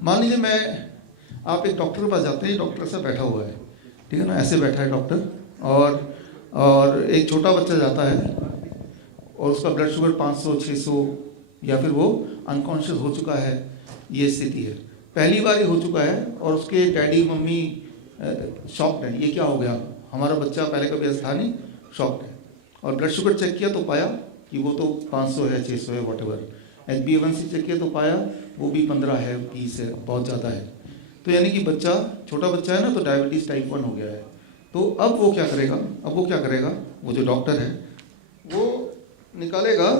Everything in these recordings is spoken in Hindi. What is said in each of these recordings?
मान लीजिए आप एक डॉक्टर के पास जाते हैं, डॉक्टर से बैठा हुआ है, ठीक है ना, ऐसे बैठा है डॉक्टर, और एक छोटा बच्चा जाता है और उसका ब्लड शुगर 500 600 या फिर वो अनकॉन्शियस हो चुका है, ये स्थिति है। पहली बार ये हो चुका है और उसके डैडी मम्मी शॉक्ड है, ये क्या हो गया, हमारा बच्चा पहले कभी ऐसा था नहीं, शॉक्ड है। और ब्लड शुगर चेक किया तो पाया कि वो तो 500 है 600 है वॉटेवर। HbA1c चेक किया तो पाया वो भी 15 है 20 है, बहुत ज़्यादा है। तो यानी कि बच्चा, छोटा बच्चा है ना, तो डायबिटीज़ टाइप 1 हो गया है। तो अब वो क्या करेगा, वो जो डॉक्टर है वो निकालेगा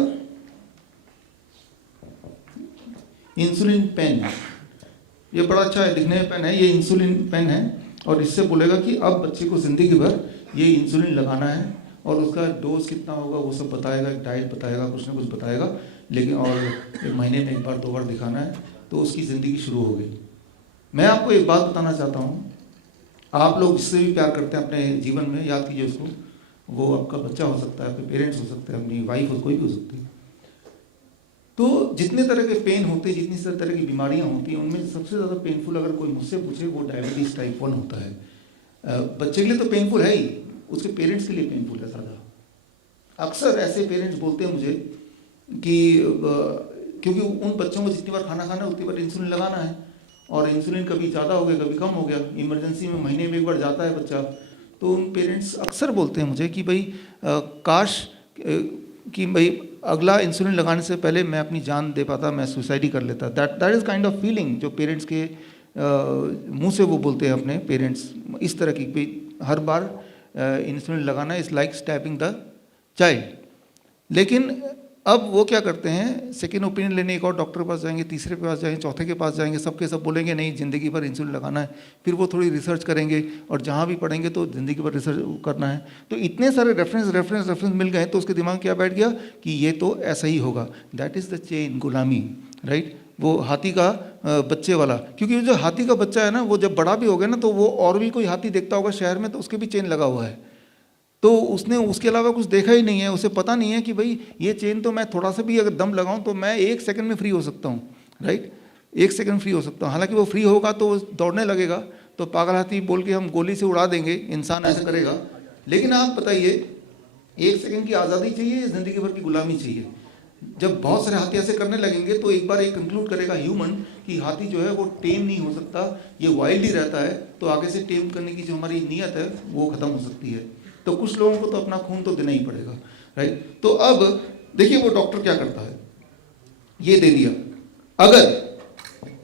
इंसुलिन पेन। ये बड़ा अच्छा है, दिखने में पेन है, ये इंसुलिन पेन है, और इससे बोलेगा कि अब बच्चे को ज़िंदगी भर ये इंसुलिन लगाना है, और उसका डोज कितना होगा वो सब बताएगा, डाइट बताएगा, कुछ ना कुछ बताएगा, लेकिन और एक महीने में 1 बार 2 बार दिखाना है, तो उसकी ज़िंदगी शुरू हो गई। मैं आपको एक बात बताना चाहता हूँ, आप लोग जिससे भी प्यार करते हैं अपने जीवन में, याद कीजिए उसको, वो आपका बच्चा हो सकता है, आपके पेरेंट्स हो सकते हैं, अपनी वाइफ हो, कोई भी हो सकती है। तो जितने तरह के पेन होते हैं, जितनी तरह की बीमारियाँ होती हैं, उनमें सबसे ज़्यादा पेनफुल अगर कोई मुझसे पूछे वो डायबिटीज़ टाइप 1 होता है। बच्चे के लिए तो पेनफुल है ही, उसके पेरेंट्स के लिए पेनफुल है ज़्यादा। अक्सर ऐसे पेरेंट्स बोलते हैं मुझे कि क्योंकि उन बच्चों को जितनी बार खाना खाना है उतनी बार इंसुलिन लगाना है, और इंसुलिन कभी ज़्यादा हो गया कभी कम हो गया, इमरजेंसी में महीने में 1 बार जाता है बच्चा। तो उन पेरेंट्स अक्सर बोलते हैं मुझे कि भाई काश कि भाई अगला इंसुलिन लगाने से पहले मैं अपनी जान दे पाता, मैं सुसाइड ही कर लेता। That is kind of feeling जो पेरेंट्स के मुंह से वो बोलते हैं अपने पेरेंट्स, इस तरह की हर बार इंसुलिन लगाना is like stepping the child. लेकिन अब वो क्या करते हैं, सेकेंड ओपिनियन लेने एक और डॉक्टर के पास जाएंगे, तीसरे के पास जाएंगे, चौथे के पास जाएंगे, सबके सब बोलेंगे नहीं ज़िंदगी भर इंसुलिन लगाना है। फिर वो थोड़ी रिसर्च करेंगे, और जहाँ भी पढ़ेंगे तो ज़िंदगी भर रिसर्च करना है। तो इतने सारे रेफरेंस मिल गए, तो उसके दिमाग क्या बैठ गया कि ये तो ऐसा ही होगा। दैट इज़ द चेन, गुलामी, राइट। वो हाथी का बच्चे वाला, क्योंकि जो हाथी का बच्चा है ना, वो जब बड़ा भी हो गया ना, तो वो और भी कोई हाथी देखता होगा शहर में, तो उसके भी चेन लगा हुआ है, तो उसने उसके अलावा कुछ देखा ही नहीं है, उसे पता नहीं है कि भाई ये चेन तो मैं थोड़ा सा भी अगर दम लगाऊं तो मैं 1 सेकंड में फ्री हो सकता हूं, राइट, 1 सेकंड फ्री हो सकता हूं। हालांकि वो फ्री होगा तो वो दौड़ने लगेगा, तो पागल हाथी बोल के हम गोली से उड़ा देंगे, इंसान ऐसा करेगा। लेकिन आप बताइए, 1 सेकंड की आज़ादी चाहिए, ज़िंदगी भर की गुलामी चाहिए? जब बहुत सारे हाथी ऐसे करने लगेंगे तो एक बार एक कंक्लूड करेगा ह्यूमन कि हाथी जो है वो टेम नहीं हो सकता, ये वाइल्ड ही रहता है, तो आगे से टेम करने की जो हमारी नीयत है वो ख़त्म हो सकती है। तो कुछ लोगों को तो अपना खून तो देना ही पड़ेगा, राइट। तो अब देखिए वो डॉक्टर क्या करता है, ये दे दिया। अगर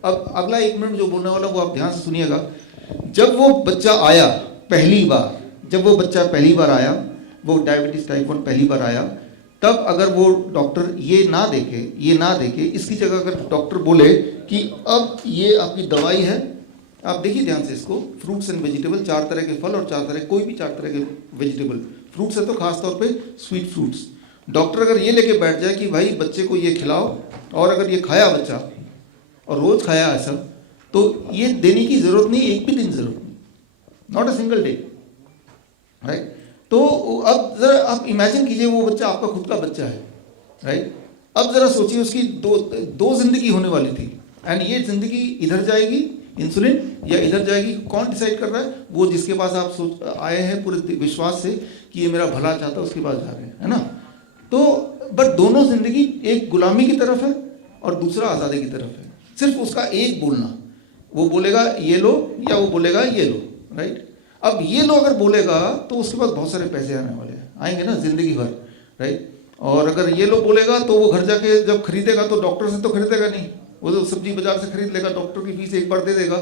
अब अगला 1 मिनट जो बोलने वाला वो आप ध्यान से सुनिएगा। जब वो बच्चा आया पहली बार आया, वो डायबिटीज टाइप 1 पहली बार आया, तब अगर वो डॉक्टर ये ना देखे, इसकी जगह अगर डॉक्टर बोले कि अब ये आपकी दवाई है, आप देखिए ध्यान से इसको, फ्रूट्स एंड वेजिटेबल, 4 तरह के फल और 4 तरह, कोई भी 4 तरह के वेजिटेबल, फ्रूट्स है तो खासतौर पे स्वीट फ्रूट्स। डॉक्टर अगर ये लेके बैठ जाए कि भाई बच्चे को ये खिलाओ, और अगर ये खाया बच्चा और रोज खाया ऐसा, तो ये देने की जरूरत नहीं, एक भी दिन जरूरत नहीं, not a single day, right. तो अब जरा आप इमेजिन कीजिए वो बच्चा आपका खुद का बच्चा है, राइट। अब जरा सोचिए उसकी दो जिंदगी होने वाली थी, एंड ये जिंदगी इधर जाएगी इंसुलिन या इधर जाएगी, कौन डिसाइड कर रहा है? वो जिसके पास आप आए हैं पूरे विश्वास से कि ये मेरा भला चाहता है, उसके पास जा रहे हैं, है ना। तो बट दोनों जिंदगी, एक गुलामी की तरफ है और दूसरा आज़ादी की तरफ है। सिर्फ उसका एक बोलना, वो बोलेगा ये लो या वो बोलेगा ये लो, राइट। अब ये लो अगर बोलेगा तो उसके पास बहुत सारे पैसे आने वाले हैं, आएंगे ना जिंदगी भर, राइट। और अगर ये लो बोलेगा तो वो घर जाके जब खरीदेगा तो डॉक्टर से तो खरीदेगा नहीं, वो तो सब्जी बाजार से खरीद लेगा, डॉक्टर की फीस एक बार दे देगा।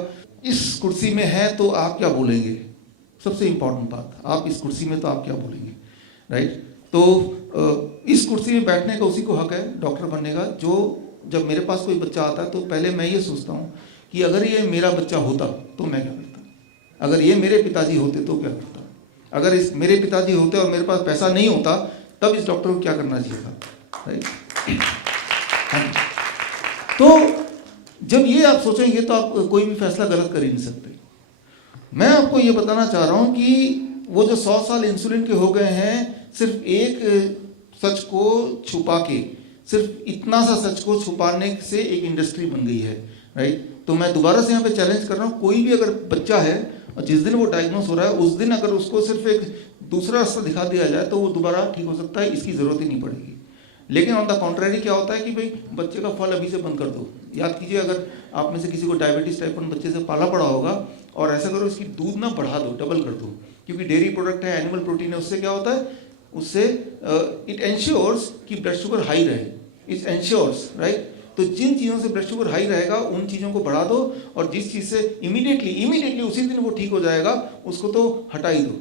इस कुर्सी में है तो आप क्या बोलेंगे? सबसे इंपॉर्टेंट बात, आप इस कुर्सी में तो आप क्या बोलेंगे, राइट। तो इस कुर्सी में बैठने का उसी को हक है डॉक्टर बनने का। जो जब मेरे पास कोई बच्चा आता है तो पहले मैं ये सोचता हूँ कि अगर ये मेरा बच्चा होता तो मैं क्या करता, अगर ये मेरे पिताजी होते तो क्या करता, अगर इस मेरे पिताजी होते और मेरे पास पैसा नहीं होता तब इस डॉक्टर को क्या करना चाहिए था, राइट। तो जब ये आप सोचेंगे तो आप कोई भी फैसला गलत कर ही नहीं सकते। मैं आपको ये बताना चाह रहा हूँ कि वो जो 100 साल इंसुलिन के हो गए हैं, सिर्फ एक सच को छुपा के, सिर्फ इतना सा सच को छुपाने से एक इंडस्ट्री बन गई है। राइट। तो मैं दोबारा से यहाँ पे चैलेंज कर रहा हूँ, कोई भी अगर बच्चा है और जिस दिन वो डायग्नोस हो रहा है उस दिन अगर उसको सिर्फ एक दूसरा रास्ता दिखा दिया जाए तो वो दोबारा ठीक हो सकता है, इसकी ज़रूरत ही नहीं पड़ेगी। लेकिन ऑन द कॉन्ट्रेरी क्या होता है कि भाई बच्चे का फल अभी से बंद कर दो। याद कीजिए, अगर आप में से किसी को डायबिटीज़ टाइप 1 बच्चे से पाला पड़ा होगा और ऐसा करो इसकी दूध ना बढ़ा दो, डबल कर दो, क्योंकि डेयरी प्रोडक्ट है, एनिमल प्रोटीन है, उससे क्या होता है, उससे इट एंश्योर्स कि ब्लड शुगर हाई रहे, इट एंश्योर्स, राइट। तो जिन चीज़ों से ब्लड शुगर हाई रहेगा उन चीज़ों को बढ़ा दो, और जिस चीज़ से इमीडिएटली उसी दिन वो ठीक हो जाएगा उसको तो हटा ही दो,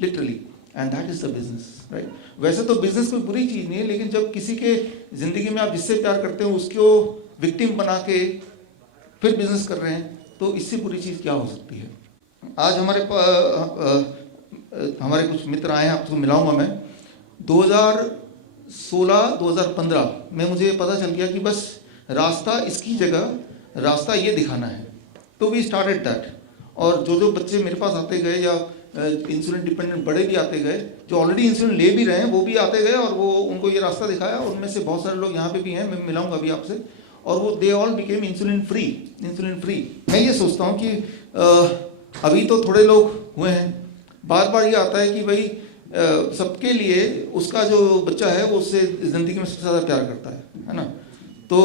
literally. And that is the business, right. वैसे तो बिजनेस कोई बुरी चीज़ नहीं है, लेकिन जब किसी के ज़िंदगी में आप जिससे प्यार करते हो उसको विक्टिम बना के फिर बिजनेस कर रहे हैं, तो इससे बुरी चीज़ क्या हो सकती है। आज हमारे कुछ मित्र आए हैं, आपको मिलाऊंगा मैं। 2016-2015 में मुझे पता चल गया कि बस रास्ता इसकी जगह रास्ता ये दिखाना है, तो वी स्टार्टेड दैट। और जो बच्चे मेरे पास आते गए या इंसुलिन डिपेंडेंट बड़े भी आते गए, जो ऑलरेडी इंसुलिन ले भी रहे हैं वो भी आते गए, और वो उनको ये रास्ता दिखाया। उनमें से बहुत सारे लोग यहाँ पे भी हैं, मैं मिलाऊंगा अभी आपसे, और वो they all became insulin free. मैं ये सोचता हूँ कि अभी तो थोड़े लोग हुए हैं, बार बार ये आता है कि भाई सबके लिए उसका जो बच्चा है वो उससे ज़िंदगी में सबसे ज़्यादा प्यार करता है ना। तो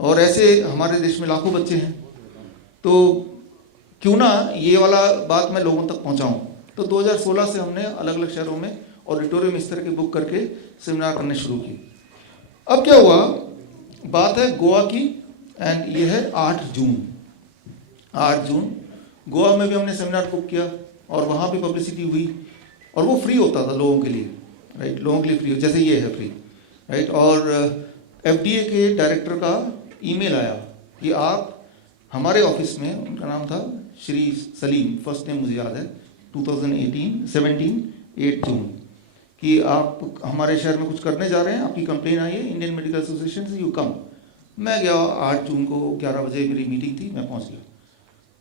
और ऐसे हमारे देश में लाखों बच्चे हैं, तो क्यों ना ये वाला बात मैं लोगों तक पहुंचाऊं। तो 2016 से हमने अलग अलग शहरों में ऑडिटोरियम इस तरह के बुक करके सेमिनार करने शुरू किए। अब क्या हुआ, बात है गोवा की, एंड ये है 8 जून गोवा में भी हमने सेमिनार बुक किया, और वहाँ भी पब्लिसिटी हुई, और वो फ्री होता था लोगों के लिए, राइट, लोगों के लिए फ्री, जैसे ये है फ्री, राइट। और FDA के डायरेक्टर का ईमेल आया कि आप हमारे ऑफिस में, उनका नाम था श्री सलीम, फर्स्ट नेम मुझे याद है, 8 जून, कि आप हमारे शहर में कुछ करने जा रहे हैं, आपकी कंप्लेन आई है इंडियन मेडिकल एसोसिएशन से, यू कम। मैं गया, 8 जून को 11 बजे मेरी मीटिंग थी, मैं पहुंच गया।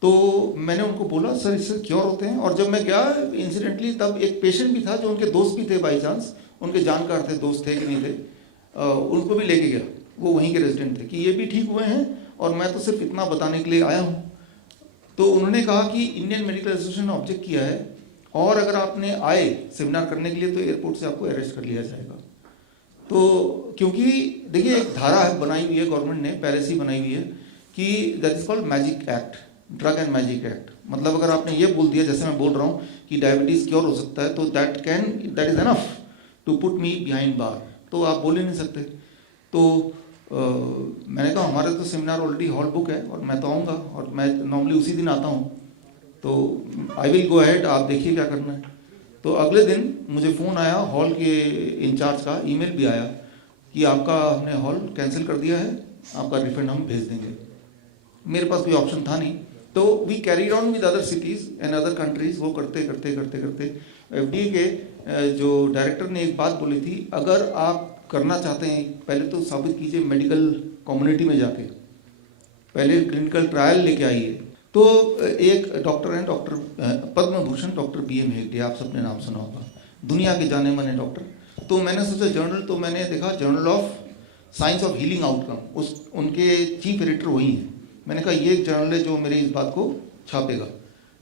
तो मैंने उनको बोला सर इससे क्योर होते हैं। और जब मैं गया इंसिडेंटली तब एक पेशेंट भी था जो उनके दोस्त भी थे, बाई चांस उनके जानकार थे, दोस्त थे कि नहीं थे, उनको भी लेके गया, वो वहीं के रेजिडेंट थे, कि ये भी ठीक हुए हैं और मैं तो सिर्फ इतना बताने के लिए आया हूँ। तो उन्होंने कहा कि इंडियन मेडिकल एसोसिएशन ने ऑब्जेक्ट किया है, और अगर आपने आए सेमिनार करने के लिए तो एयरपोर्ट से आपको अरेस्ट कर लिया जाएगा। तो क्योंकि देखिए एक धारा है बनाई हुई है गवर्नमेंट ने, पहले से ही बनाई हुई है, कि that is called magic act, drug and magic act. मतलब अगर आपने ये बोल दिया, जैसे मैं बोल रहा हूँ कि डायबिटीज़ क्योर हो सकता है, तो that is enough to put me behind bar, तो आप बोल ही नहीं सकते। तो मैंने कहा हमारे तो सेमिनार ऑलरेडी हॉल बुक है और मैं तो आऊँगा, और मैं नॉर्मली उसी दिन आता हूँ, तो आई विल गो अहेड, आप देखिए क्या करना है। तो अगले दिन मुझे फ़ोन आया हॉल के इंचार्ज का, ईमेल भी आया कि आपका हमने हॉल कैंसिल कर दिया है, आपका रिफंड हम भेज देंगे। मेरे पास कोई ऑप्शन था नहीं, तो we carried on with other cities and other countries. वो करते FDA के जो डायरेक्टर ने एक बात बोली थी, अगर आप करना चाहते हैं पहले तो साबित कीजिए मेडिकल कम्युनिटी में जाके, पहले क्लिनिकल ट्रायल लेके आइए। तो एक डॉक्टर हैं, doctor Padma Bhushan doctor BM Hegde, आप सबने नाम सुना होगा, दुनिया के जाने माने डॉक्टर। तो मैंने सोचा जर्नल, तो मैंने देखा journal of science of healing outcome, उनके चीफ एडिटर वही हैं। मैंने कहा ये एक जर्नल है जो मेरी इस बात को छापेगा।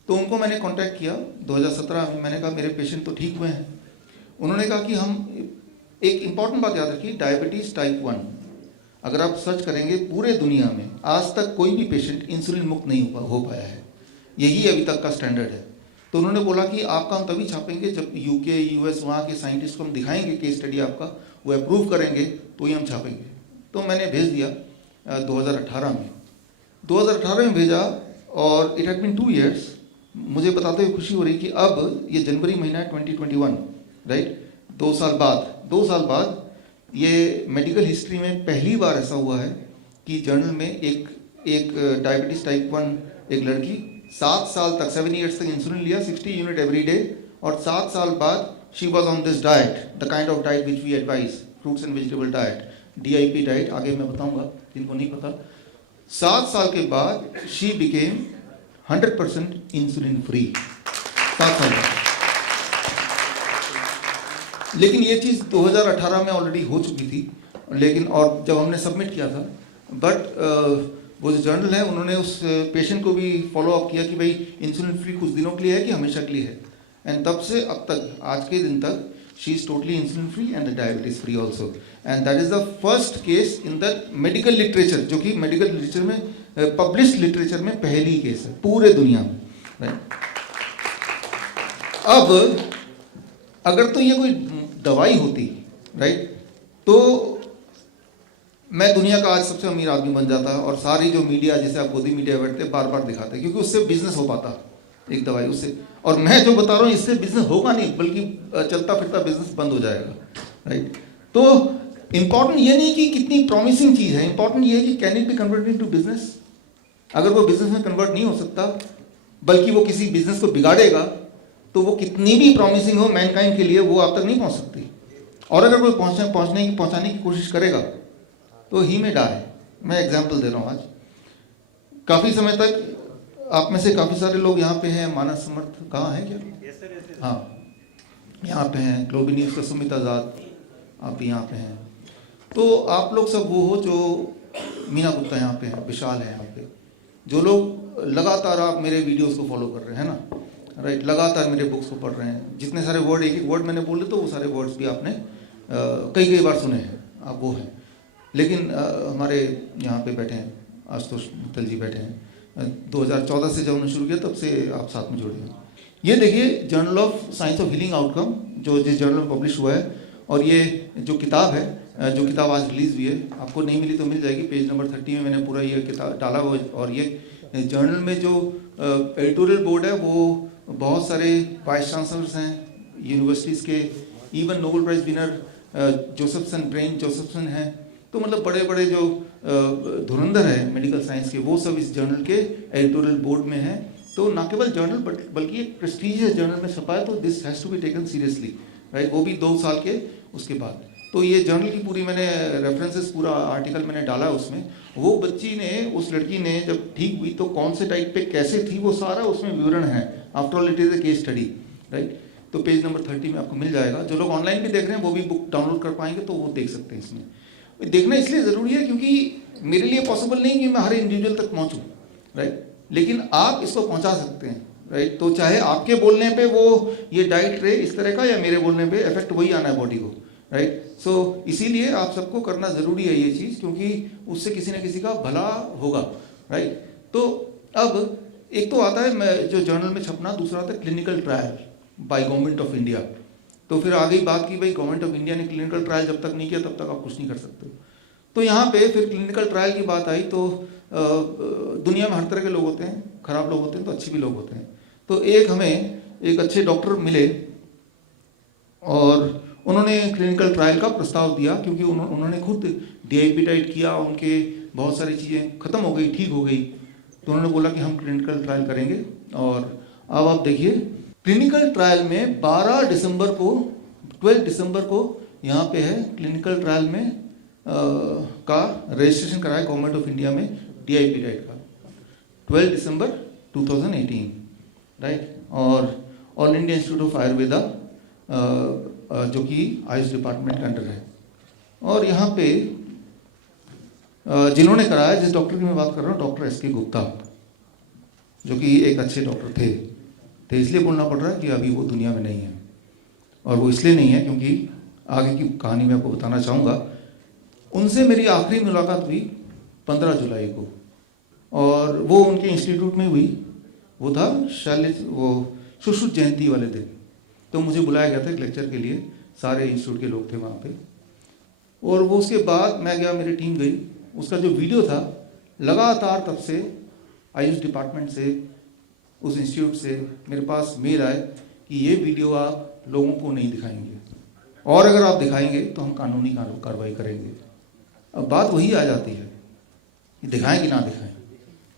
तो उनको मैंने कांटेक्ट किया 2017 में, मैंने कहा मेरे पेशेंट तो ठीक हुए हैं। उन्होंने कहा कि हम, एक इम्पॉर्टेंट बात याद रखिए, डायबिटीज़ टाइप 1 अगर आप सर्च करेंगे पूरे दुनिया में आज तक कोई भी पेशेंट इंसुलिन मुक्त नहीं हो पाया है, यही अभी तक का स्टैंडर्ड है। तो उन्होंने बोला कि आपका हम तभी छापेंगे जब UK US वहाँ के साइंटिस्ट को हम दिखाएंगे केस स्टडी आपका, वो अप्रूव करेंगे तो ही हम छापेंगे। तो मैंने भेज दिया 2018 में भेजा, और इट हैड बीन 2 years। मुझे बताते हुए खुशी हो रही कि अब ये जनवरी महीना है 2021, राइट, 2 साल बाद ये मेडिकल हिस्ट्री में पहली बार ऐसा हुआ है कि जर्नल में एक डायबिटीज़ टाइप 1 एक लड़की 7 साल तक 7 years तक इंसुलिन लिया 60 यूनिट एवरी डे, और 7 साल बाद she was on this diet, the kind of diet which we advise, fruits and vegetable diet, DIP diet, आगे मैं बताऊंगा जिनको नहीं पता। 7 साल के बाद शी बिकेम 100% इंसुलिन फ्री, 7 साल बाद। लेकिन ये चीज़ 2018 में ऑलरेडी हो चुकी थी, लेकिन और जब हमने सबमिट किया था, बट वो जो जर्नल है उन्होंने उस पेशेंट को भी फॉलो अप किया कि भाई इंसुलिन फ्री कुछ दिनों के लिए है कि हमेशा के लिए है, एंड तब से अब तक आज के दिन तक she is totally insulin free and diabetes free also, and that is the first case in the medical literature, जो कि मेडिकल लिटरेचर में पब्लिश्ड लिटरेचर में पहली केस है पूरे दुनिया में, राइट। अब अगर तो ये कोई दवाई होती, राइट, तो मैं दुनिया का आज सबसे अमीर आदमी बन जाता और सारी जो मीडिया, जैसे आप गोदी मीडिया बैठते बार बार दिखाते, क्योंकि उससे बिजनेस हो पाता एक दवाई उससे, और मैं जो बता रहा हूँ इससे बिजनेस होगा नहीं, बल्कि चलता फिरता बिजनेस बंद हो जाएगा, राइट। तो इंपॉर्टेंट ये नहीं कि कितनी प्रॉमिसिंग चीज़ है, इंपॉर्टेंट ये है कि can it be converted into business. अगर वो बिजनेस में कन्वर्ट नहीं हो सकता, बल्कि वो किसी बिजनेस को बिगाड़ेगा, तो वो कितनी भी प्रॉमिसिंग हो मैनकाइंड के लिए, वो आप तक नहीं पहुंच सकती। और अगर कोई पहुंचाने की कोशिश करेगा तो ही में डाई। मैं एग्जांपल दे रहा हूँ। आज काफ़ी समय तक आप में से काफ़ी सारे लोग यहाँ पे हैं, मानस समर्थ कहाँ है क्या? yes, हाँ, यहाँ पे हैं, ग्लोबल न्यूज़ का सुमित आज़ाद, आप भी यहाँ पे हैं। तो आप लोग सब वो हो जो मीना गुप्ता यहाँ पे हैं, विशाल है यहाँ पे, जो लोग लगातार आप मेरे वीडियोस को फॉलो कर रहे हैं ना, राइट, लगातार मेरे बुक्स को पढ़ रहे हैं। जितने सारे वर्ड, एक एक वर्ड मैंने बोले तो वो सारे वर्ड्स भी आपने कई बार सुने हैं, आप वो हैं। लेकिन हमारे यहाँ पे बैठे हैं आशुतोष मित्तल जी बैठे हैं, 2014 से जब उन्होंने शुरू किया तब से आप साथ में जुड़े हैं। ये देखिए journal of science of healing outcome, जो जिस जर्नल में पब्लिश हुआ है, और ये जो किताब है, जो किताब आज रिलीज़ हुई है, आपको नहीं मिली तो मिल जाएगी, पेज नंबर 30 में मैंने पूरा ये किताब डाला हुआ। और ये जर्नल में जो एडिटोरियल बोर्ड है वो बहुत सारे वाइस चांसलर्स हैं यूनिवर्सिटीज़ के, even Nobel prize winner Josephson, brain Josephson हैं। तो मतलब बड़े बड़े जो धुरंधर है मेडिकल साइंस के, वो सब इस जर्नल के एडिटोरियल बोर्ड में हैं। तो ना केवल जर्नल बल्कि एक प्रेस्टीजियस जर्नल में छपा है, तो this has to be taken seriously, right, वो भी 2 साल के उसके बाद। तो ये जर्नल की पूरी मैंने रेफरेंसेस, पूरा आर्टिकल मैंने डाला उसमें। वो बच्ची ने, उस लड़की ने जब ठीक हुई तो कौन से टाइप पे कैसे थी, वो सारा उसमें विवरण है। After all it is a case study, right. तो पेज नंबर 30 में आपको मिल जाएगा। जो लोग ऑनलाइन भी देख रहे हैं वो भी बुक डाउनलोड कर पाएंगे, तो वो देख सकते हैं। इसमें देखना इसलिए ज़रूरी है क्योंकि मेरे लिए पॉसिबल नहीं कि मैं हर इंडिविजुअल तक पहुँचूँ, राइट, लेकिन आप इसको पहुँचा सकते हैं, राइट। तो चाहे आपके बोलने पे वो ये डाइट रहे इस तरह का, या मेरे बोलने पे इफेक्ट वही आना है बॉडी को, राइट। सो इसीलिए आप सबको करना ज़रूरी है ये चीज़, क्योंकि उससे किसी न किसी का भला होगा, राइट। तो अब एक तो आता है जो जर्नल में छपना, दूसरा आता है clinical trial by government of India. तो फिर आगे बात की भाई गवर्नमेंट ऑफ इंडिया ने क्लिनिकल ट्रायल जब तक नहीं किया तब तक आप कुछ नहीं कर सकते। तो यहाँ पे फिर क्लिनिकल ट्रायल की बात आई तो दुनिया में हर तरह के लोग होते हैं, खराब लोग होते हैं तो अच्छे भी लोग होते हैं। तो हमें एक अच्छे डॉक्टर मिले और उन्होंने क्लिनिकल ट्रायल का प्रस्ताव दिया, क्योंकि उन्होंने खुद डीआईपी किया, उनके बहुत सारी चीज़ें ख़त्म हो गई, ठीक हो गई। तो उन्होंने बोला कि हम क्लिनिकल ट्रायल करेंगे। और अब आप देखिए क्लिनिकल ट्रायल में 12 दिसंबर को, 12 दिसंबर को यहाँ पे है क्लिनिकल ट्रायल में का रजिस्ट्रेशन कराया गवर्नमेंट ऑफ इंडिया में डीआईपी का 12 दिसंबर 2018, राइट। और all India institute of Ayurveda जो कि आयुष डिपार्टमेंट के अंडर है। और यहाँ पे जिन्होंने कराया, जिस डॉक्टर की मैं बात कर रहा हूँ, डॉक्टर एस के गुप्ता, जो कि एक अच्छे डॉक्टर थे। इसलिए बोलना पड़ रहा है कि अभी वो दुनिया में नहीं है। और वो इसलिए नहीं है क्योंकि आगे की कहानी मैं आपको बताना चाहूँगा। उनसे मेरी आखिरी मुलाकात हुई 15 जुलाई को, और वो उनके इंस्टीट्यूट में हुई। वो था वो सुश्रुत जयंती वाले दिन। तो मुझे बुलाया गया था एक लेक्चर के लिए, सारे इंस्टीट्यूट के लोग थे वहाँ पे। और वो उसके बाद मैं गया, मेरी टीम गई। उसका जो वीडियो था, लगातार तब से आयुष डिपार्टमेंट से, उस इंस्टीट्यूट से मेरे पास मेल आए कि ये वीडियो आप लोगों को नहीं दिखाएंगे, और अगर आप दिखाएंगे तो हम कानूनी कार्रवाई करेंगे। अब बात वही आ जाती है कि दिखाएं कि ना दिखाएं,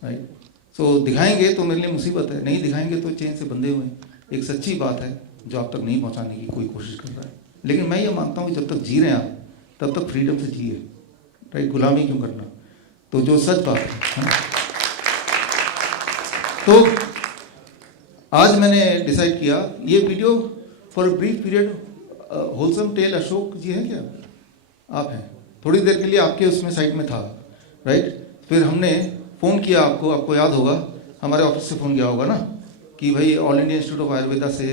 राइट। सो दिखाएंगे तो मेरे लिए मुसीबत है, नहीं दिखाएंगे तो चेन से बंधे हुए हैं। एक सच्ची बात है जो आप तक नहीं पहुंचाने की कोई कोशिश कर रहा है। लेकिन मैं ये मानता हूँ कि जब तक जी रहे हैं आप, तब तक फ्रीडम से जिए, राइट। गुलामी क्यों करना। तो जो सच बात है ना। तो आज मैंने डिसाइड किया ये video for a brief period, wholesome tale Ashok ji हैं क्या? आप हैं, थोड़ी देर के लिए आपके उसमें साइट में था, राइट। फिर हमने फ़ोन किया आपको याद होगा, हमारे ऑफिस से फ़ोन किया होगा ना कि भाई all India institute of Ayurveda से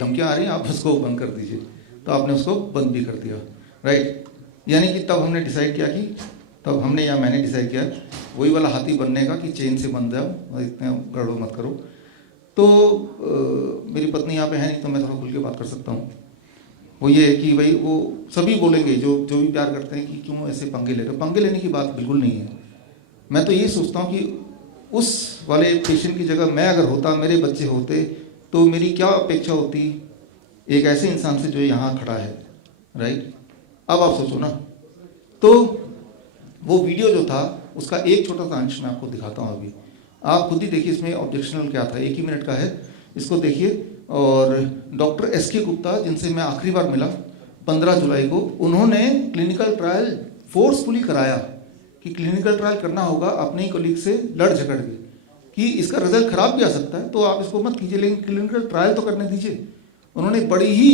धमकियाँ आ रही हैं, आप उसको बंद कर दीजिए। तो आपने उसको बंद भी कर दिया, राइट। यानी कि तब हमने डिसाइड किया कि तब हमने या मैंने डिसाइड किया वही वाला हाथी बनने का कि चेन से बंध जाओ, इतना गड़बड़ मत करो। तो मेरी पत्नी यहाँ पे है नहीं तो मैं थोड़ा खुल के बात कर सकता हूँ। वो ये है कि भाई वो सभी बोलेंगे जो भी प्यार करते हैं कि क्यों ऐसे पंगे ले रहे हो। पंगे लेने की बात बिल्कुल नहीं है। मैं तो ये सोचता हूँ कि उस वाले पेशेंट की जगह मैं अगर होता, मेरे बच्चे होते, तो मेरी क्या अपेक्षा होती एक ऐसे इंसान से जो यहाँ खड़ा है, राइट। अब आप सोचो ना। तो वो वीडियो जो था उसका एक छोटा सा अंश मैं आपको दिखाता हूँ अभी, आप खुद ही देखिए इसमें ऑब्जेक्शनल क्या था। 1 ही मिनट का है, इसको देखिए। और डॉक्टर एस.के. गुप्ता जिनसे मैं आखिरी बार मिला 15 जुलाई को, उन्होंने क्लिनिकल ट्रायल फोर्सफुली कराया कि क्लिनिकल ट्रायल करना होगा अपने ही कलीग से लड़ झगड़ के कि इसका रिजल्ट खराब भी आ सकता है तो आप इसको मत कीजिए, लेकिन क्लिनिकल ट्रायल तो करने दीजिए। उन्होंने बड़ी ही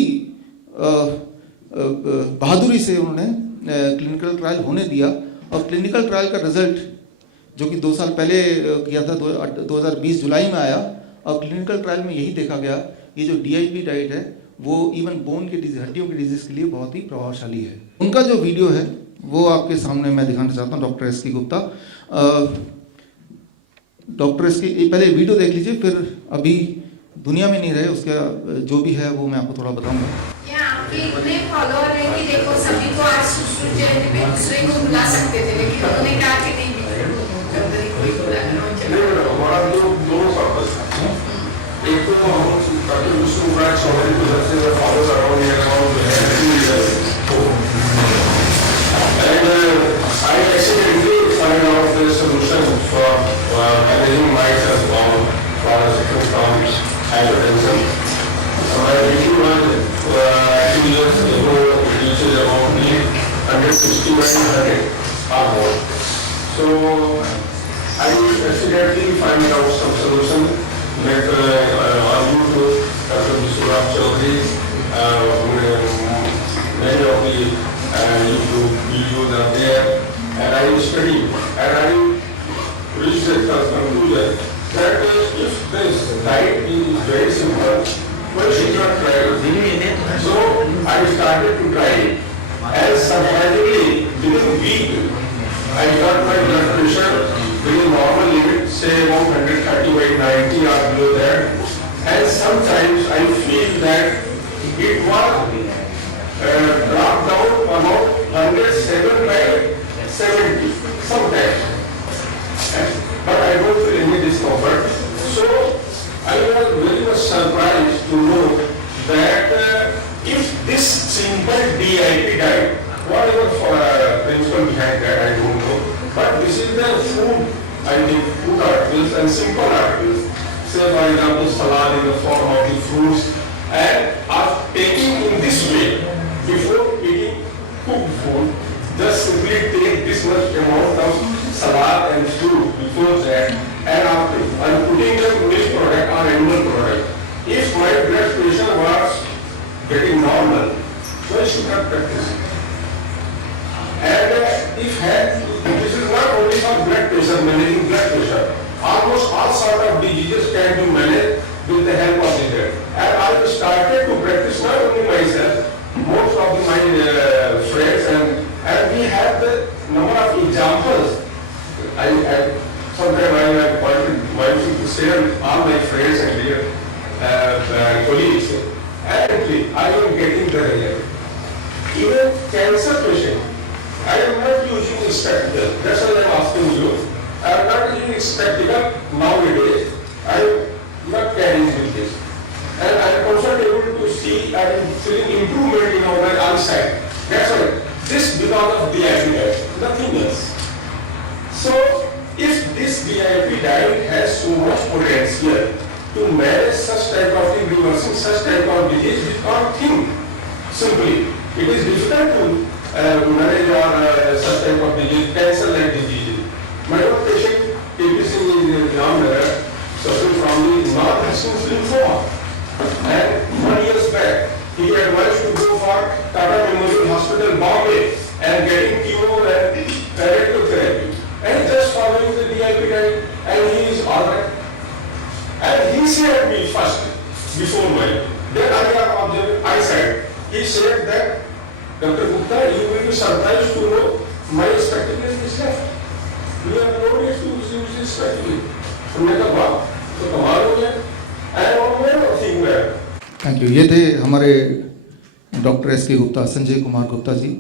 बहादुरी से उन्होंने क्लिनिकल ट्रायल होने दिया और क्लिनिकल ट्रायल का रिजल्ट जो कि 2 साल पहले किया था 2020 जुलाई में आया, और क्लिनिकल ट्रायल में यही देखा गया ये जो DIP डाइट है वो इवन बोन के हड्डियों के डिजीज के लिए बहुत ही प्रभावशाली है। उनका जो वीडियो है वो आपके सामने मैं दिखाना चाहता हूँ, doctor S K. Gupta. Doctor S K. पहले वीडियो देख लीजिए, फिर अभी दुनिया में नहीं रहे उसका जो भी है वो मैं आपको थोड़ा बताऊंगा। आपके इतने फॉलोअर हैं कि देखो सभी को आज सुश्रुत जयंती पे दूसरे को बुला सकते थे, लेकिन उन्होंने कहा कि नहीं कोई हमारा जो दोनों पर्पस है, एक तो हम डॉक्टर विष्णु राज चौधरी को जब से फॉलो कर रहा हूँ and I accidentally find out the solution for managing myself for from hypertension. My weight was 2 years ago reaches around 160/100 or more. So I accidentally find out some solution that on YouTube, Dr. Vishnu Raj Chaudhary, many of the YouTube videos are there, and I study and I reached the conclusion that if this diet is very simple, why should not try it? So I started to try it, and surprisingly within a week I got my blood pressure within normal limit, say about 130/90 or below that, and sometimes I feel that it was dropped down about 107/70 sometimes, but I don't feel any discomfort. So I was very much surprised to know that if this simple DIP diet, whatever principle behind that I don't know, but this is the food, I think food articles and simple articles, say for example salad in the form of the fruits, and are taking in this way before eating cooked food. Just simply take this much amount of salad and fruit before that, and after I'm putting the milk product or animal product. If my blood pressure was getting normal, so I should not practice. And if this is not only for blood pressure, managing blood pressure, almost all sort of diseases can be managed with the help of this diet. And I started to practice not only myself, most of my friends, and we have the number of examples. Sometimes I have wanted to share with all my friends and their colleagues, and I am getting the result. Even cancer patient, I am not using spectacle. That's why I am asking you. I am not using spectacle nowadays. I am not carrying with this. And I am also able to see I am feeling improvement in my eyesight. That's why. This because of DIP diet, nothing else. So if this DIP diet has so much potential to manage such type of thing, reversing such type of disease, we can't think simply. It is difficult to manage or such type of disease, cancer-like diseases. My own patient, KPC is Jamnagar, suffering from the non-Hodgkin's lymphoma. And 1 year back, he advised to go for Tata Memorial Hospital, Bombay, and getting chemo and radiotherapy. And just following the DIP know, my spectacle is left. We have no need to use this spectacle. हमने कहा वाह, तो कमाल हो गया. And one more thing there. Thank you. ये थे हमारे डॉक्टर एस के गुप्ता, संजय कुमार गुप्ता जी।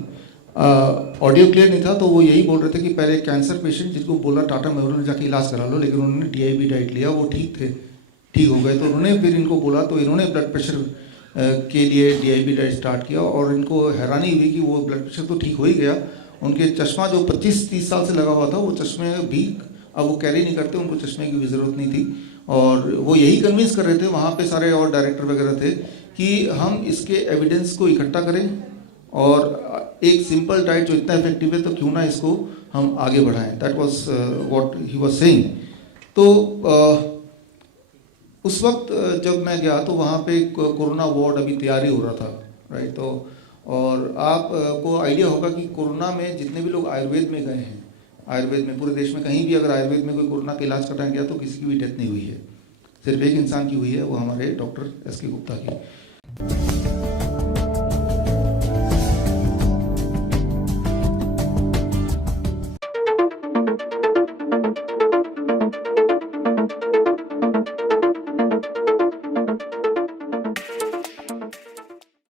ऑडियो क्लियर नहीं था तो वो यही बोल रहे थे कि पहले कैंसर पेशेंट जिसको बोला टाटा मेमोरियल में जाके इलाज करा लो, लेकिन उन्होंने DIB डाइट लिया, वो ठीक थे, ठीक हो गए। तो उन्होंने फिर इनको बोला तो इन्होंने ब्लड प्रेशर के लिए DIB डाइट स्टार्ट किया और इनको हैरानी हुई कि वो ब्लड प्रेशर तो ठीक हो ही गया, उनके चश्मा जो 25-30 साल से लगा हुआ था वो चश्मे भी अब वो कैरी नहीं करते, उनको चश्मे की भी ज़रूरत नहीं थी। और वो यही कन्विंस कर रहे थे, वहाँ पे सारे और डायरेक्टर वगैरह थे कि हम इसके एविडेंस को इकट्ठा करें और एक सिंपल डाइट जो इतना इफेक्टिव है तो क्यों ना इसको हम आगे बढ़ाएं। That was what he was saying. तो उस वक्त जब मैं गया तो वहाँ पे कोरोना वार्ड अभी तैयारी हो रहा था, राइट। तो और आपको आइडिया होगा कि कोरोना में जितने भी लोग आयुर्वेद में गए हैं, आयुर्वेद में पूरे देश में कहीं भी अगर आयुर्वेद में कोई कोरोना का इलाज कराने गया तो किसी की भी डेथ नहीं हुई है, सिर्फ एक इंसान की हुई है, वो हमारे डॉक्टर एस के गुप्ता की।